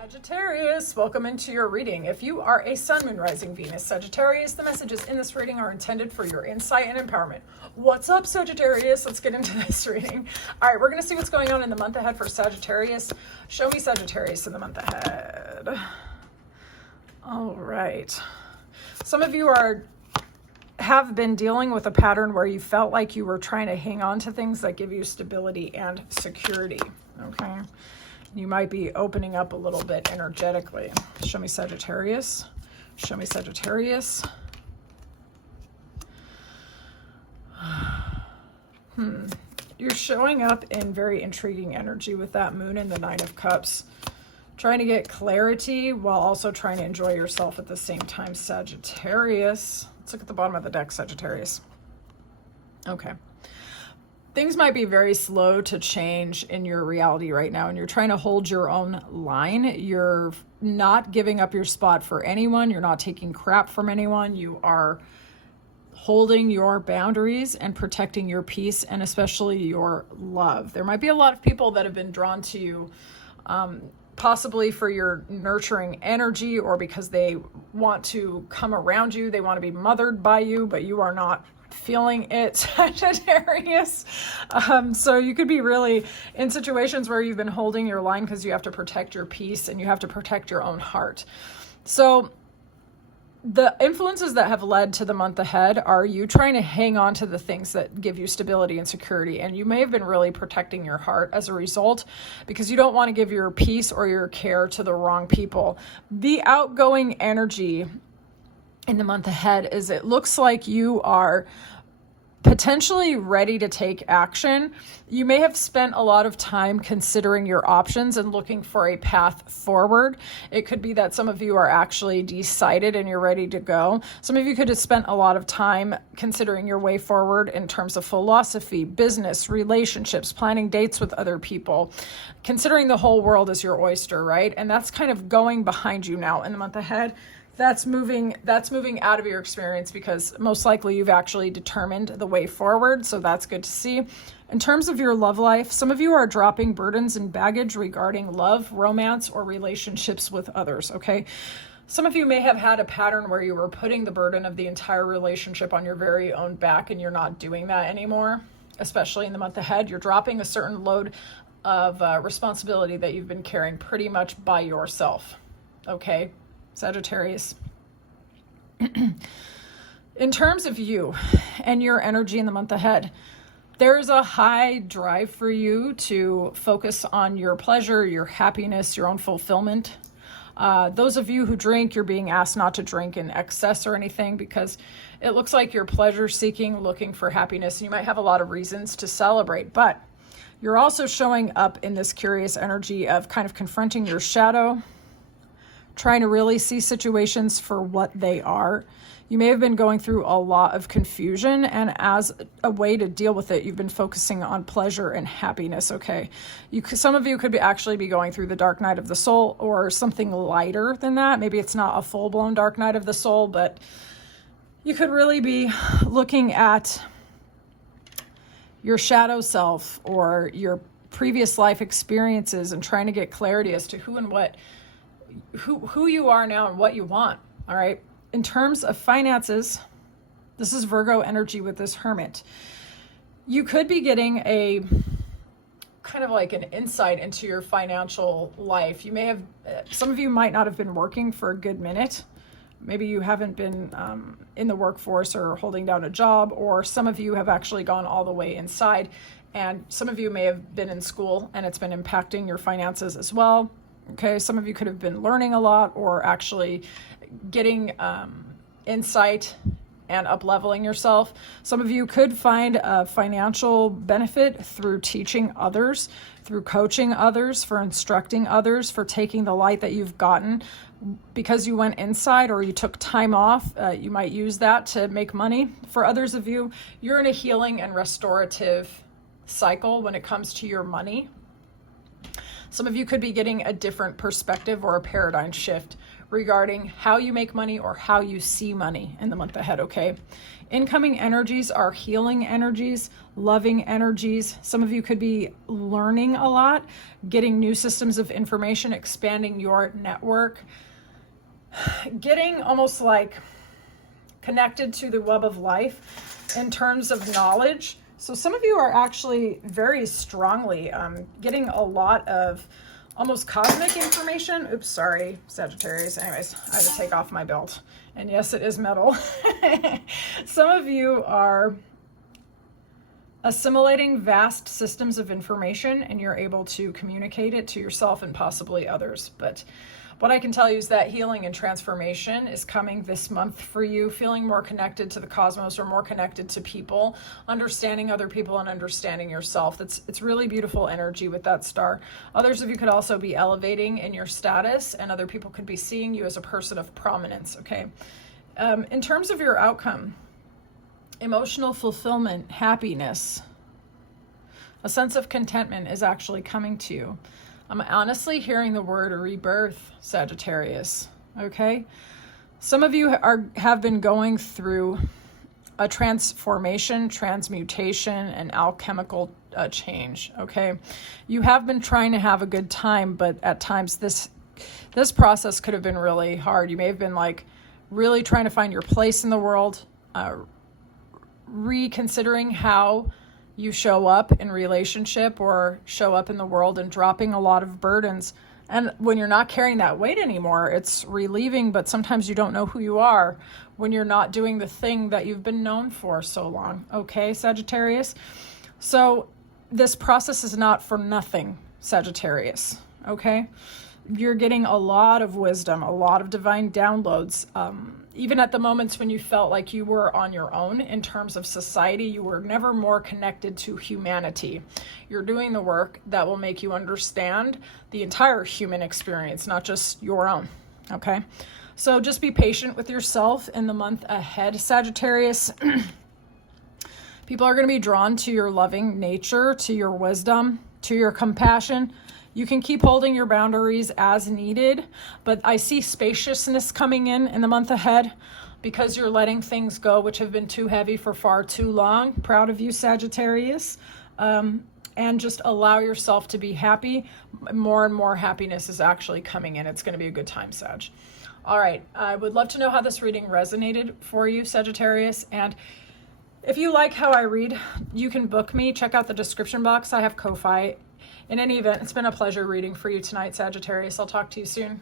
Sagittarius, welcome into your reading. If you are a Sun, Moon, Rising, Venus Sagittarius, the messages in this reading are intended for your insight and empowerment. What's up, Sagittarius? Let's get into this reading. All right, we're going to see what's going on in the month ahead for Sagittarius. Show me Sagittarius in the month ahead. All right. Some of you have been dealing with a pattern where you felt like you were trying to hang on to things that give you stability and security. Okay. You might be opening up a little bit energetically. Show me Sagittarius. Show me Sagittarius. You're showing up in very intriguing energy with that moon and the Nine of Cups. Trying to get clarity while also trying to enjoy yourself at the same time, Sagittarius. Let's look at the bottom of the deck, Sagittarius. Okay. Things might be very slow to change in your reality right now, and you're trying to hold your own line. You're not giving up your spot for anyone. You're not taking crap from anyone. You are holding your boundaries and protecting your peace and especially your love. There might be a lot of people that have been drawn to you, possibly for your nurturing energy or because they want to come around you. They want to be mothered by you, but you are not feeling it, Sagittarius. So you could be really in situations where you've been holding your line because you have to protect your peace and you have to protect your own heart. So the influences that have led to the month ahead are you trying to hang on to the things that give you stability and security. And you may have been really protecting your heart as a result because you don't want to give your peace or your care to the wrong people. The outgoing energy in the month ahead is it looks like you are potentially ready to take action. You may have spent a lot of time considering your options and looking for a path forward. It could be that some of you are actually decided and you're ready to go. Some of you could have spent a lot of time considering your way forward in terms of philosophy, business, relationships, planning dates with other people, considering the whole world as your oyster, right? And that's kind of going behind you now in the month ahead. That's moving out of your experience because most likely you've actually determined the way forward. So that's good to see. In terms of your love life, some of you are dropping burdens and baggage regarding love, romance, or relationships with others, okay? Some of you may have had a pattern where you were putting the burden of the entire relationship on your very own back and you're not doing that anymore, especially in the month ahead. You're dropping a certain load of responsibility that you've been carrying pretty much by yourself, okay? Sagittarius. In terms of you and your energy in the month ahead, there's a high drive for you to focus on your pleasure, your happiness, your own fulfillment. Those of you who drink, you're being asked not to drink in excess or anything because it looks like you're pleasure seeking, looking for happiness. You might have a lot of reasons to celebrate, but you're also showing up in this curious energy of kind of confronting your shadow, trying to really see situations for what they are. You may have been going through a lot of confusion, and as a way to deal with it, you've been focusing on pleasure and happiness, okay? Some of you could actually be going through the dark night of the soul or something lighter than that. Maybe it's not a full-blown dark night of the soul, but you could really be looking at your shadow self or your previous life experiences and trying to get clarity as to who you are now and what you want. All right. In terms of finances, this is Virgo energy with this Hermit. You could be getting a kind of like an insight into your financial life. You may have, some of you might not have been working for a good minute. Maybe you haven't been in the workforce or holding down a job, or some of you have actually gone all the way inside. And some of you may have been in school and it's been impacting your finances as well. Okay, some of you could have been learning a lot or actually getting insight and up-leveling yourself. Some of you could find a financial benefit through teaching others, through coaching others, for instructing others, for taking the light that you've gotten because you went inside or you took time off. You might use that to make money. For others of you, you're in a healing and restorative cycle when it comes to your money. Some of you could be getting a different perspective or a paradigm shift regarding how you make money or how you see money in the month ahead, okay? Incoming energies are healing energies, loving energies. Some of you could be learning a lot, getting new systems of information, expanding your network, getting almost like connected to the web of life in terms of knowledge. So some of you are actually very strongly getting a lot of almost cosmic information. Oops, sorry, Sagittarius. Anyways, I had to take off my belt. And yes, it is metal. Some of you are assimilating vast systems of information and you're able to communicate it to yourself and possibly others. But what I can tell you is that healing and transformation is coming this month for you, feeling more connected to the cosmos or more connected to people, understanding other people and understanding yourself. It's really beautiful energy with that star. Others of you could also be elevating in your status and other people could be seeing you as a person of prominence, okay? In terms of your outcome, emotional fulfillment, happiness, a sense of contentment is actually coming to you. I'm honestly hearing the word rebirth, Sagittarius, okay? Some of you have been going through a transformation, transmutation, and alchemical change, okay? You have been trying to have a good time, but at times this process could have been really hard. You may have been like really trying to find your place in the world, reconsidering how you show up in relationship or show up in the world and dropping a lot of burdens. And when you're not carrying that weight anymore, it's relieving, but sometimes you don't know who you are when you're not doing the thing that you've been known for so long. Okay, Sagittarius? So this process is not for nothing, Sagittarius. Okay? You're getting a lot of wisdom, a lot of divine downloads. Even at the moments when you felt like you were on your own in terms of society, you were never more connected to humanity. You're doing the work that will make you understand the entire human experience, not just your own, okay? So just be patient with yourself in the month ahead, Sagittarius. People are going to be drawn to your loving nature, to your wisdom, to your compassion. You can keep holding your boundaries as needed, but I see spaciousness coming in the month ahead because you're letting things go which have been too heavy for far too long. Proud of you, Sagittarius. And just allow yourself to be happy. More and more happiness is actually coming in. It's going to be a good time, Sag. All right. I would love to know how this reading resonated for you, Sagittarius. And if you like how I read, you can book me. Check out the description box. I have Ko-Fi. In any event, it's been a pleasure reading for you tonight, Sagittarius. I'll talk to you soon.